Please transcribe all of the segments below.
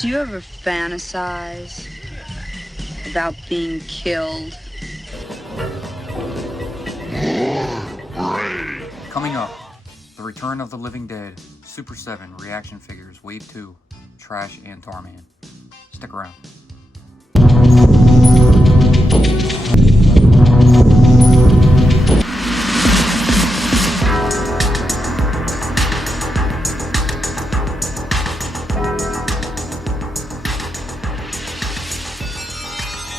Do you ever fantasize about being killed? Coming up, the return of the living dead, Super7 ReAction Figures, Wave 2, Trash and Tarman. Stick around.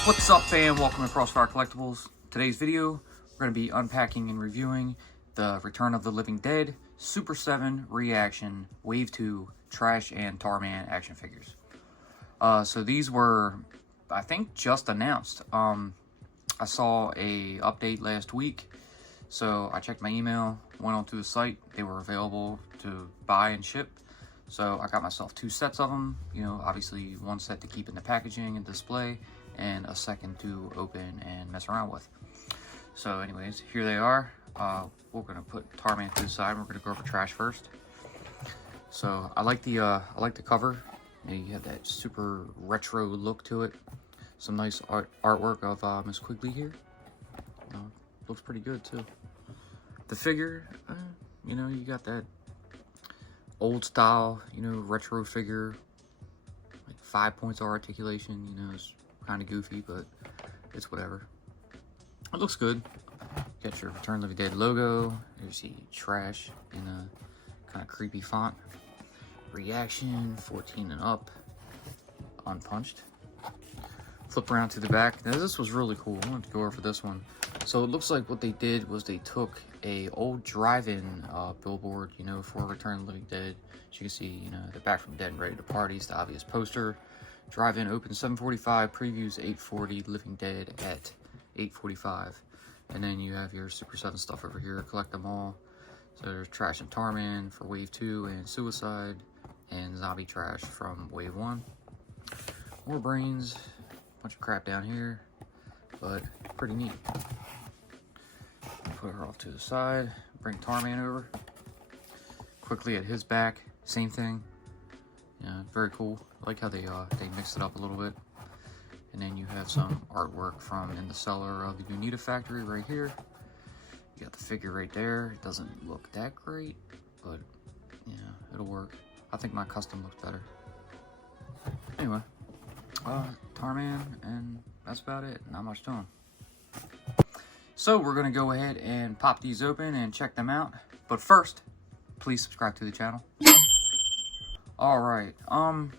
What's up, fam? Welcome to Crossfire Collectibles. Today's video, we're going to be unpacking and reviewing the Return of the Living Dead, Super7 ReAction, Wave 2, Trash and Tarman action figures. So these were, I think, just announced. I saw a update last week, so I checked my email, went onto the site. They were available to buy and ship. So I got myself 2 sets of them. You know, obviously one set to keep in the packaging and display, and a second to open and mess around with. So anyways, here they are. We're gonna put Tarman to the side. We're gonna go over Trash first. So I like the cover. You have that super retro look to it. Some nice artwork of Miss Quigley here. Looks pretty good too. The figure, you know, you got that old style, you know, retro figure. Like 5 points of articulation. You know, it's kind of goofy, but it's whatever. It looks good. Got your Return of the Living Dead logo. You see Trash in a kind of creepy font. ReAction, 14 and up. Unpunched. Flip around to the back. Now this was really cool. I wanted to go over this one. So it looks like what they did was they took a old drive-in billboard, you know, for Return of the Living Dead. As you can see, you know, they're back from dead and ready to party. It's the obvious poster. Drive-in open 7:45, previews 8:40, Living Dead at 8:45. And then you have your Super7 stuff over here, collect them all. So there's Trash and Tarman for Wave 2, and Suicide, and Zombie Trash from Wave 1. More brains, bunch of crap down here, but pretty neat. Put her off to the side, bring Tarman over. Quickly at his back, same thing. Yeah, very cool. I like how they mixed it up a little bit. And then you have some artwork from in the cellar of the Unita factory right here. You got the figure right there. It doesn't look that great, but yeah, it'll work. I think my custom looks better. Anyway, Tarman, and that's about it. Not much to them. So we're gonna go ahead and pop these open and check them out. But first, please subscribe to the channel. All right, I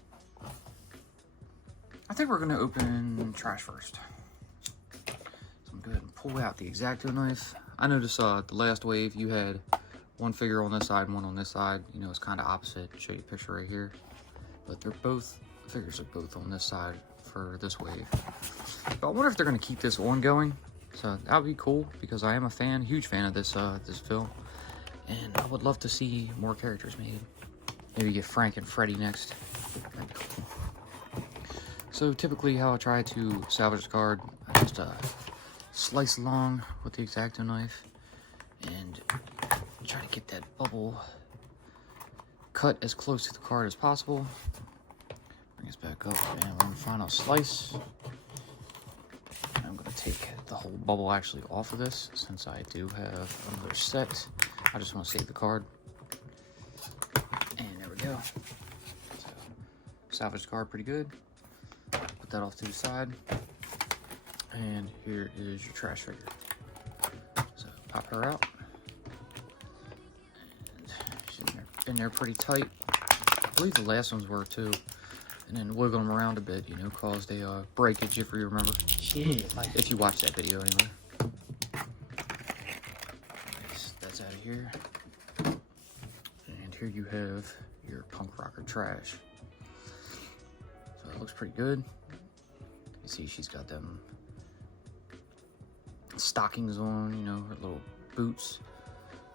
think we're gonna open Trash first. So I'm going to go ahead and pull out the X-Acto knife. I noticed the last wave you had one figure on this side and one on this side. You know, it's kind of opposite. I'll show you a picture right here. But they're both, figures are both on this side for this wave. But I wonder if they're gonna keep this ongoing. So that would be cool, because I am a fan, huge fan of this this film. And I would love to see more characters made. Maybe get Frank and Freddy next. That'd be cool. So typically how I try to salvage the card, I just slice along with the X-Acto knife and try to get that bubble cut as close to the card as possible. Bring this back up and one final slice. I'm going to take the whole bubble actually off of this, since I do have another set. I just want to save the card. And there we go. So, salvage the card pretty good. Put that off to the side. And here is your Trash figure. So pop her out. And she's in there pretty tight. I believe the last ones were too. And then wiggle them around a bit, you know, caused a breakage, if you remember. Shit, like, if you watched that video anyway. Nice, that's out of here. And here you have your punk rocker Trash. So it looks pretty good. You see she's got them stockings on, you know, her little boots,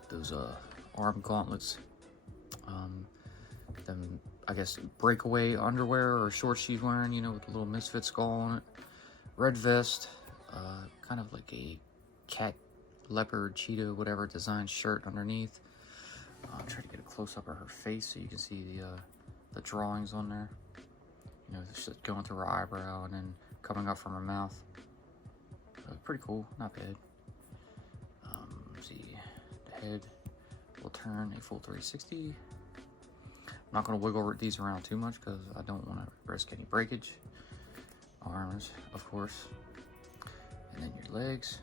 those arm gauntlets, them, I guess, breakaway underwear or shorts she's wearing, you know, with a little Misfit skull on it. Red vest, kind of like a cat, leopard, cheetah, whatever design shirt underneath. I'll try to get a close-up of her face so you can see the drawings on there. know, it's just going through her eyebrow and then coming up from her mouth. Pretty cool, not bad. Let's see, the head will turn a full 360. I'm not going to wiggle these around too much because I don't want to risk any breakage. Arms, of course, and then your legs,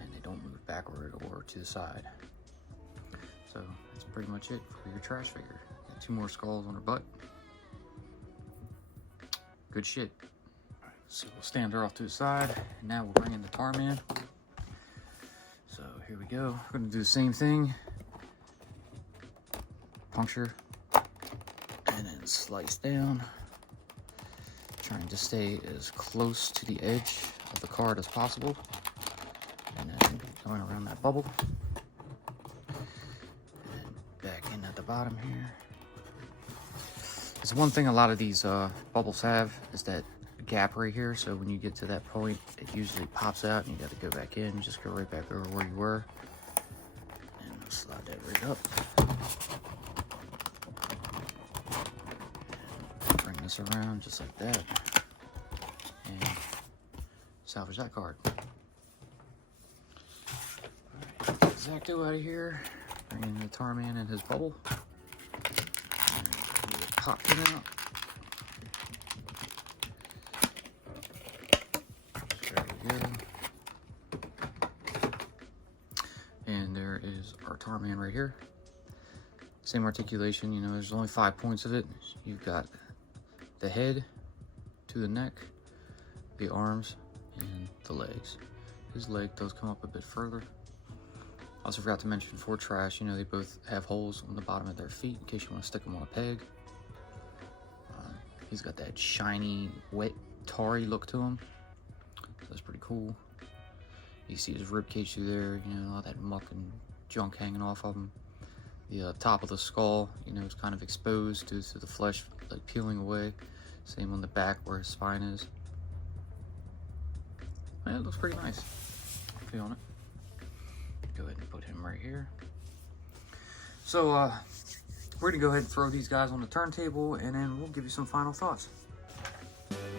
and they don't move backward or to the side. So that's pretty much it for your trash figure. Got 2 more skulls on her butt. Good shit. So we'll stand her off to the side, and now we'll bring in the Tarman. So here we go. We're gonna do the same thing. Puncture, and then slice down. Trying to stay as close to the edge of the card as possible. And then going around that bubble. And back in at the bottom here. It's one thing a lot of these bubbles have is that gap right here, so when you get to that point it usually pops out and you got to go back in. Just go right back over where you were and slide that right up, and bring this around just like that and salvage that card. All right, get Zacto out of here, bring in the Tarman and his bubble, and pop him out. And there is our Tarman right here. Same articulation, you know, there's only 5 points of it. You've got the head to the neck, the arms, and the legs. His leg does come up a bit further. Also forgot to mention for Trash, you know, they both have holes on the bottom of their feet in case you want to stick them on a peg. He's got that shiny, wet, tarry look to him. So that's pretty cool. You see his rib cage through there, you know, all that muck and junk hanging off of him. The top of the skull, you know, is kind of exposed due to the flesh like peeling away. Same on the back where his spine is. Yeah, it looks pretty nice. Feeling it. Go ahead and put him right here. So we're gonna go ahead and throw these guys on the turntable, and then we'll give you some final thoughts.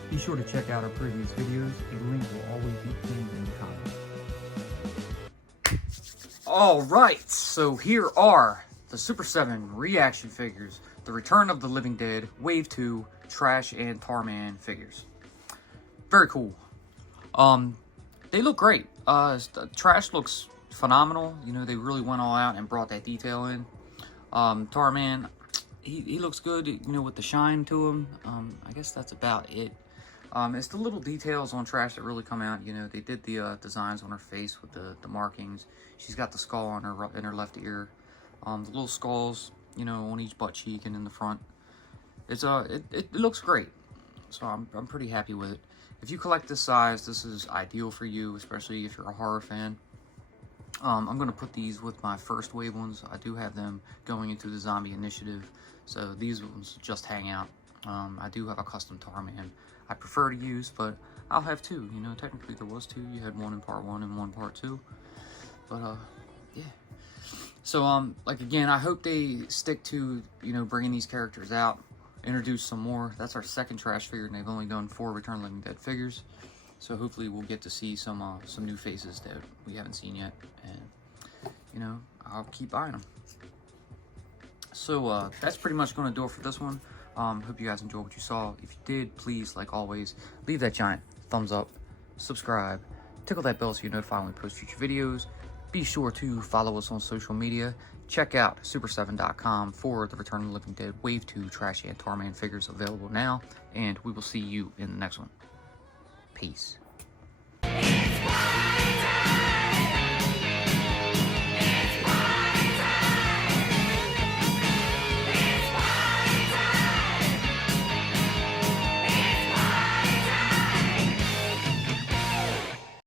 Be sure to check out our previous videos. A link will always be pinned in the comments. All right, so here are the Super7 ReAction figures, the Return of the Living Dead, Wave 2, Trash and Tarman figures. Very cool. They look great. Trash looks phenomenal. You know, they really went all out and brought that detail in. Tarman, he looks good, you know, with the shine to him. I guess that's about it. It's the little details on Trash that really come out. You know, they did the designs on her face with the markings. She's got the skull on her in her left ear. The little skulls, you know, on each butt cheek and in the front. It's it looks great. So I'm pretty happy with it. If you collect this size, this is ideal for you, especially if you're a horror fan. I'm gonna put these with my first wave ones. I do have them going into the zombie initiative, so these ones just hang out. I do have a custom Tarman I prefer to use, but I'll have 2. You know, technically there was 2. You had one in part 1 and one part 2. But yeah. So like again, I hope they stick to, you know, bringing these characters out, introduce some more. That's our second Trash figure, and they've only done 4 Return of the Living Dead figures. So hopefully we'll get to see some new faces that we haven't seen yet, and you know, I'll keep buying them. So that's pretty much going to do it for this one. Hope you guys enjoyed what you saw. If you did, please, like always, leave that giant thumbs up, subscribe, tickle that bell so you're notified when we post future videos. Be sure to follow us on social media. Check out Super7.com for the Return of the Living Dead Wave 2 Trash and Tarman figures available now, and we will see you in the next one. Peace.